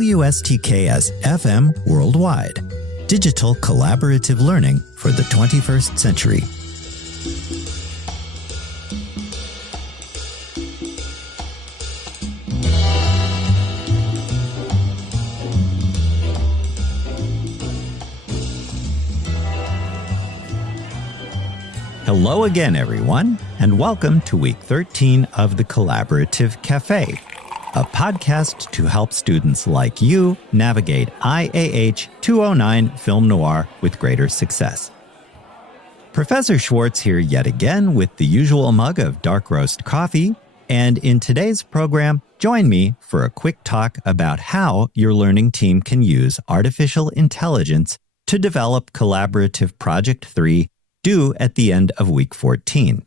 WSTKS-FM Worldwide. Digital collaborative learning for the 21st century. Hello again, everyone, and welcome to Week 13 of the Collaborative Café, a podcast to help students like you navigate IAH 209 Film Noir with greater success. Professor Schwartz here yet again with the usual mug of dark roast coffee, and in today's program, join me for a quick talk about how your learning team can use artificial intelligence to develop Collaborative Project 3 due at the end of Week 14.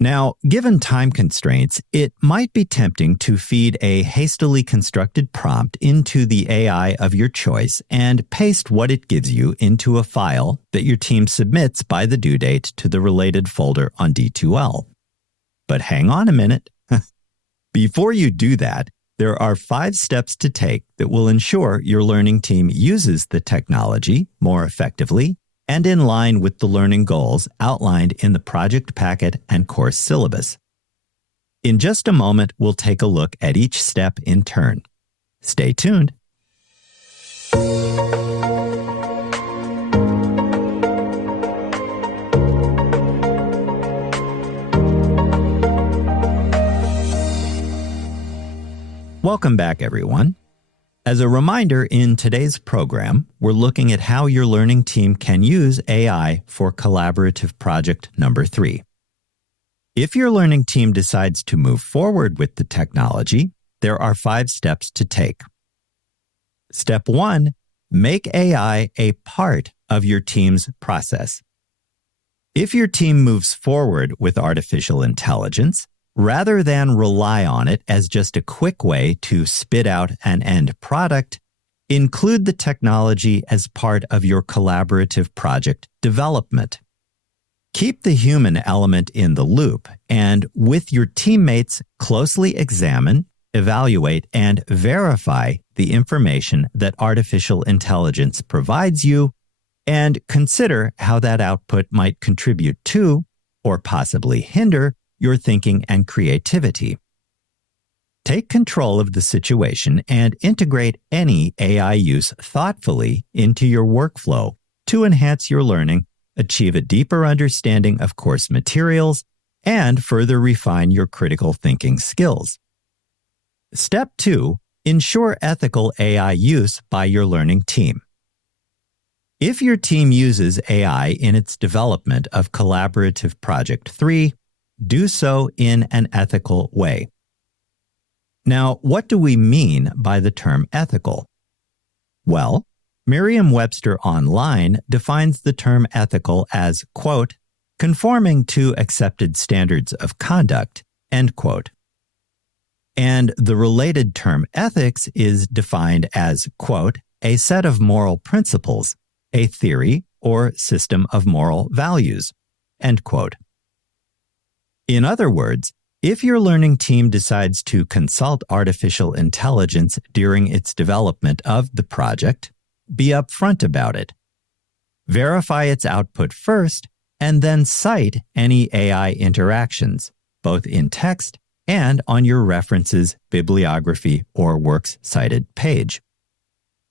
Now, given time constraints, it might be tempting to feed a hastily constructed prompt into the AI of your choice and paste what it gives you into a file that your team submits by the due date to the related folder on D2L. But hang on a minute. Before you do that, there are 5 steps to take that will ensure your learning team uses the technology more effectively and in line with the learning goals outlined in the project packet and course syllabus. In just a moment, we'll take a look at each step in turn. Stay tuned. Welcome back, everyone. As a reminder, in today's program, we're looking at how your learning team can use AI for collaborative project number 3. If your learning team decides to move forward with the technology, there are 5 steps to take. Step 1, make AI a part of your team's process. If your team moves forward with artificial intelligence, rather than rely on it as just a quick way to spit out an end product, include the technology as part of your collaborative project development. Keep the human element in the loop, and with your teammates, closely examine, evaluate, and verify the information that artificial intelligence provides you, and consider how that output might contribute to, or possibly hinder, your thinking and creativity. Take control of the situation and integrate any AI use thoughtfully into your workflow to enhance your learning, achieve a deeper understanding of course materials, and further refine your critical thinking skills. Step 2, ensure ethical AI use by your learning team. If your team uses AI in its development of Collaborative Project 3, do so in an ethical way. Now, what do we mean by the term ethical? Well, Merriam-Webster Online defines the term ethical as, quote, conforming to accepted standards of conduct, end quote. And the related term ethics is defined as, quote, a set of moral principles, a theory or system of moral values, end quote. In other words, if your learning team decides to consult artificial intelligence during its development of the project, be upfront about it. Verify its output first, and then cite any AI interactions, both in text and on your references, bibliography, or works cited page.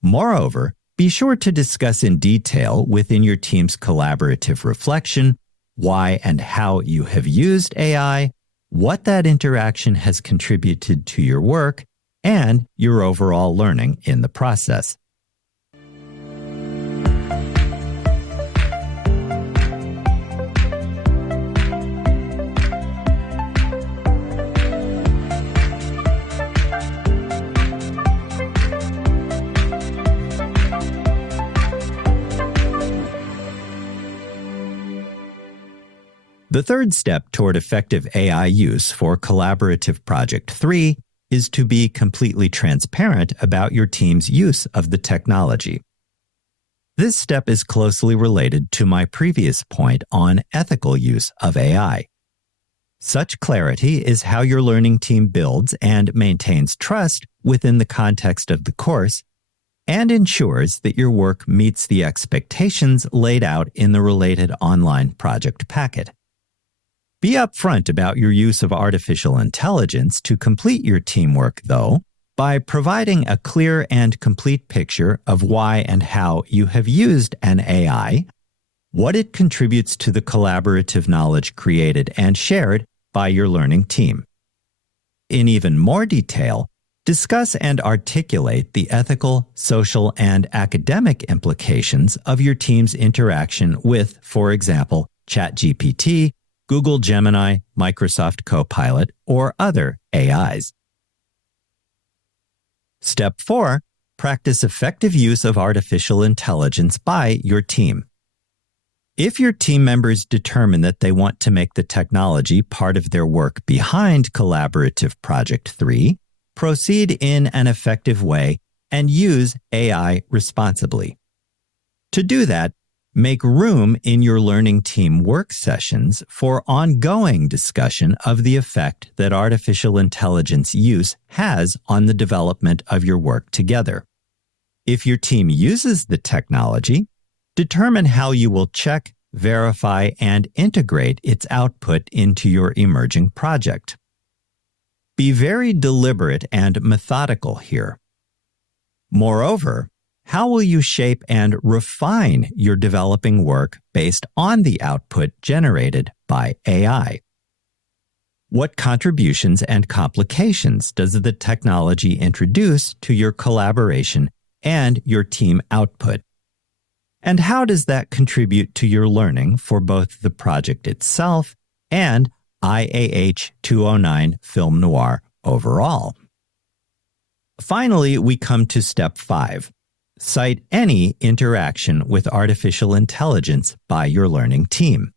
Moreover, be sure to discuss in detail within your team's collaborative reflection why and how you have used AI, what that interaction has contributed to your work, and your overall learning in the process. The third step toward effective AI use for Collaborative Project 3 is to be completely transparent about your team's use of the technology. This step is closely related to my previous point on ethical use of AI. Such clarity is how your learning team builds and maintains trust within the context of the course and ensures that your work meets the expectations laid out in the related online project packet. Be upfront about your use of artificial intelligence to complete your teamwork, though, by providing a clear and complete picture of why and how you have used an AI, what it contributes to the collaborative knowledge created and shared by your learning team. In even more detail, discuss and articulate the ethical, social, and academic implications of your team's interaction with, for example, ChatGPT, Google Gemini, Microsoft Copilot, or other AIs. Step 4. Practice effective use of artificial intelligence by your team. If your team members determine that they want to make the technology part of their work behind Collaborative Project 3, proceed in an effective way and use AI responsibly. To do that, make room in your learning team work sessions for ongoing discussion of the effect that artificial intelligence use has on the development of your work together. If your team uses the technology, determine how you will check, verify, and integrate its output into your emerging project. Be very deliberate and methodical here. Moreover, how will you shape and refine your developing work based on the output generated by AI? What contributions and complications does the technology introduce to your collaboration and your team output? And how does that contribute to your learning for both the project itself and IAH 209 Film Noir overall? Finally, we come to step 5. Cite any interaction with artificial intelligence by your learning team.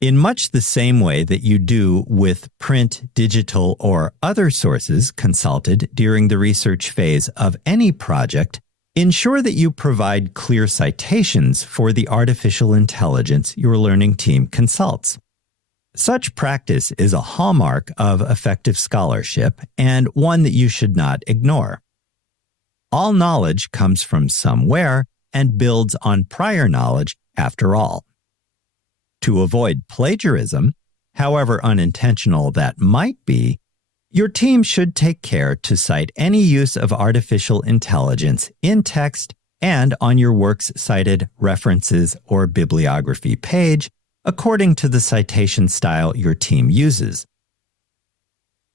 In much the same way that you do with print, digital, or other sources consulted during the research phase of any project, ensure that you provide clear citations for the artificial intelligence your learning team consults. Such practice is a hallmark of effective scholarship and one that you should not ignore. All knowledge comes from somewhere and builds on prior knowledge after all. To avoid plagiarism, however unintentional that might be, your team should take care to cite any use of artificial intelligence in text and on your works cited references or bibliography page according to the citation style your team uses.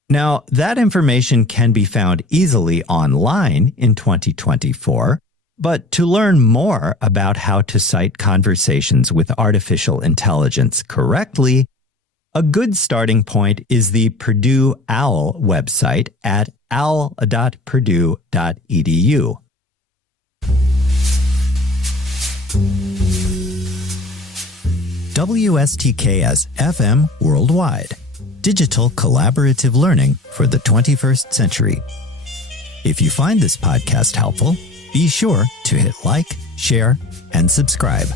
Now, that information can be found easily online in 2024, but to learn more about how to cite conversations with artificial intelligence correctly, a good starting point is the Purdue OWL website at owl.purdue.edu. WSTKS-FM Worldwide. Digital collaborative learning for the 21st century. If you find this podcast helpful, be sure to hit like, share, and subscribe.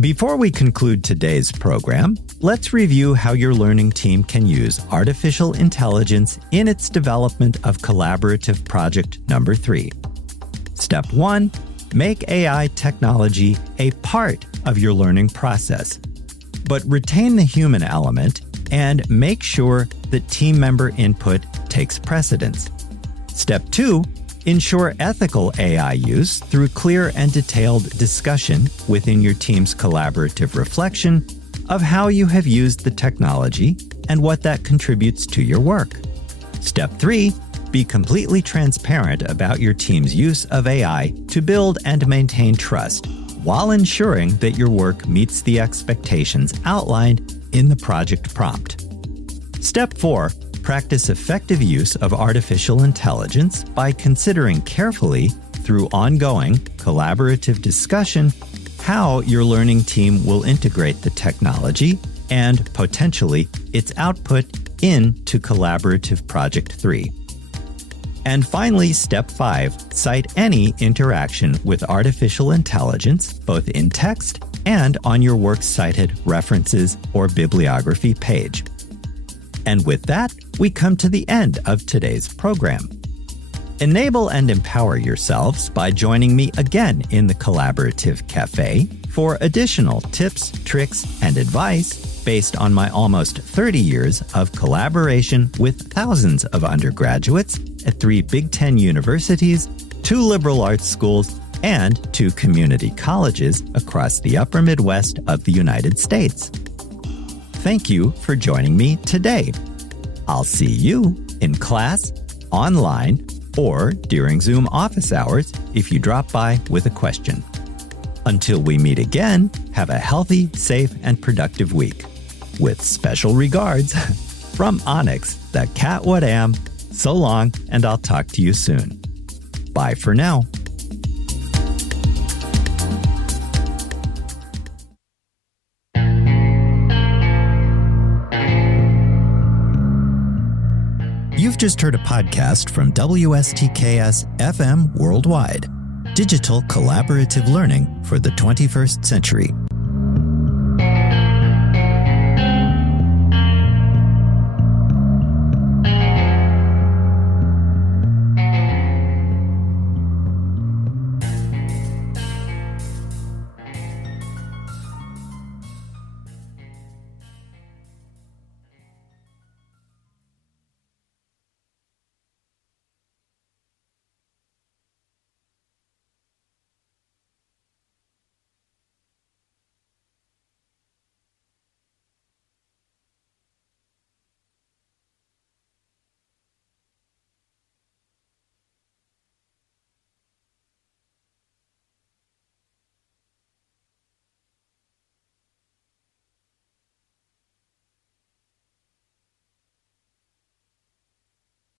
Before we conclude today's program, let's review how your learning team can use artificial intelligence in its development of Collaborative Project Number 3. Step 1. Make AI technology a part of your learning process, but retain the human element and make sure that team member input takes precedence. Step 2. Ensure ethical AI use through clear and detailed discussion within your team's collaborative reflection of how you have used the technology and what that contributes to your work. Step 3. Be completely transparent about your team's use of AI to build and maintain trust while ensuring that your work meets the expectations outlined in the project prompt. Step 4. Practice effective use of artificial intelligence by considering carefully, through ongoing collaborative discussion, how your learning team will integrate the technology and, potentially, its output into Collaborative Project 3. And finally, step 5, cite any interaction with artificial intelligence, both in text and on your works cited references or bibliography page. And with that, we come to the end of today's program. Enable and empower yourselves by joining me again in the Collaborative Café for additional tips, tricks, and advice based on my almost 30 years of collaboration with thousands of undergraduates at 3 Big Ten universities, 2 liberal arts schools, and 2 community colleges across the upper Midwest of the United States. Thank you for joining me today. I'll see you in class, online, or during Zoom office hours if you drop by with a question. Until we meet again, have a healthy, safe, and productive week. With special regards, from Onyx, the cat what am. So long, and I'll talk to you soon. Bye for now. You've just heard a podcast from WSTKS-FM Worldwide, digital collaborative learning for the 21st century.